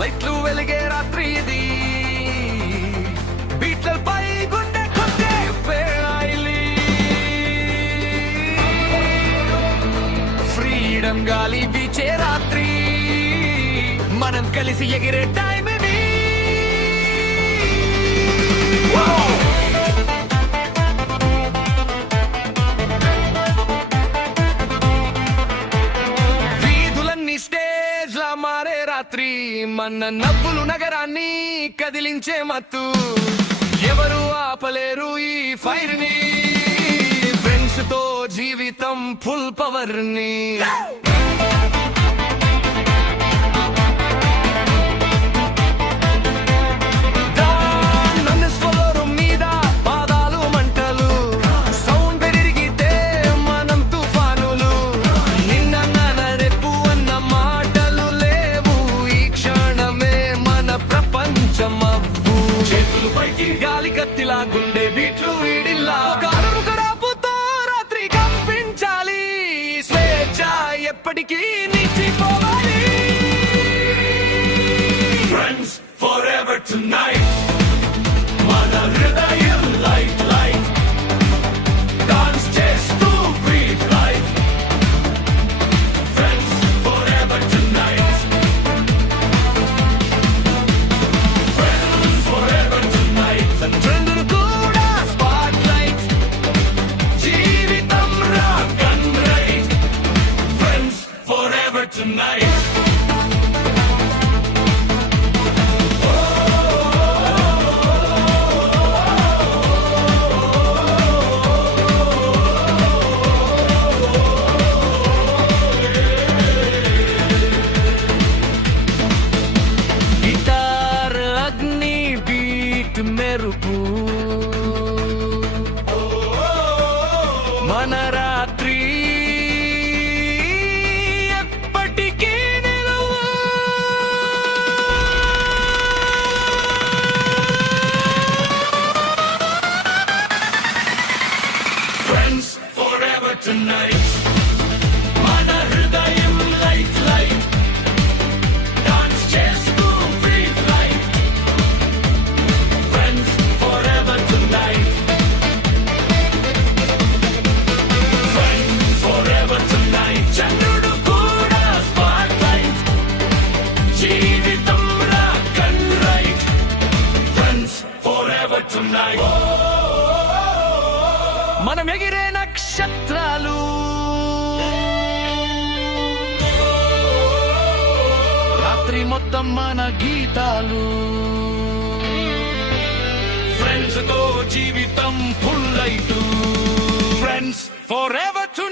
లైట్లు వెలిగే రాత్రి ఇది, బీట్లపై గుండె కొట్టే వేళాయిలి. ఫ్రీడమ్ గాలి వీచే రాత్రి, మనం కలిసి ఎగిరే టైం ఇది. వీధులన్నీ స్టేజ్ లా మారే రాత్రి, మన నవ్వులు నగరాన్ని కదిలించే మత్తు. ఎవరు ఆపలేరు ఈ ఫైర్ ని, ఫ్రెండ్స్ తో జీవితం ఫుల్ పవర్ ని. గాలి కత్తిలా గుండె బీట్లు వీడిల్లా, రాపుతో రాత్రి కంపించాలి. స్వేచ్ఛ ఎప్పటికీ నిలిచిపోవాలి. Friends forever tonight, మన హృదయం లైట్ లైట్, డాన్స్ చేస్తూ breathe life. Friends forever tonight, friends forever tonight. Trendలు కూడా spotlight, జీవితం rock and right. Friends forever tonight. Guitar అగ్ని బీట్ మెరుపు, మన రాత్రి ఎప్పటికీ నిలువు. Friends forever tonight, మన హృదయం లైట్ లైట్, డాన్స్ చేస్తూ breathe life. Friends forever tonight, friends forever tonight. చంద్రుడు కూడా spotlight, జీవితం rock and right. Friends forever tonight. మనం ఎగిరే నక్షత్రాలు, రాత్రి మొత్తం మన గీతాలు. ఫ్రెండ్స్ తో జీవితం full light. Friends for ever to